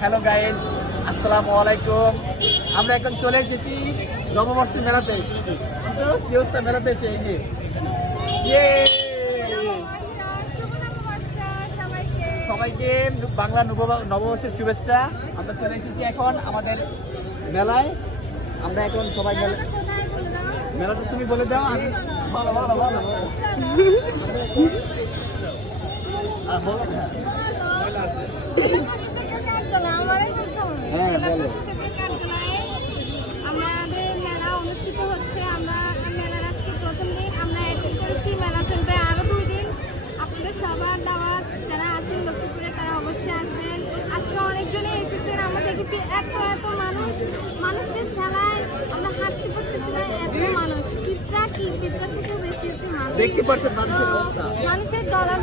Hello guys, আসসালামু আলাইকুম। আমরা এখন চলে এসেছি নববর্ষের মেলাতে। কি অবস্থা মেলাতে এসে? এই যে সবাইকে বাংলা নববর্ষের শুভেচ্ছা। আমরা চলে এসেছি এখন আমাদের মেলায়। আমরা এখন সবাই মেলাটা তুমি বলে দাও। আমি ভালো ভালো ভালো আমাদের মেলা অনুষ্ঠিত হচ্ছে। আমরা মেলার আজকে প্রথম দিন আমরা অ্যাটেন্ড করেছি। মেলা চলবে আরো 2 দিন। আপনাদের সবার দাওয়াত, যারা আছেন লক্ষ্মীপুরে তারা অবশ্যই আসবেন। আজকে অনেকজনে এসেছেন। আমরা দেখেছি এত মানুষের খেলায় আমরা হাঁটতে পারতেছি না, এত মানুষ। পিঁপড়া থেকেও বেশি হচ্ছে মানুষ। দেখতে পাচ্ছেন মানুষের দলা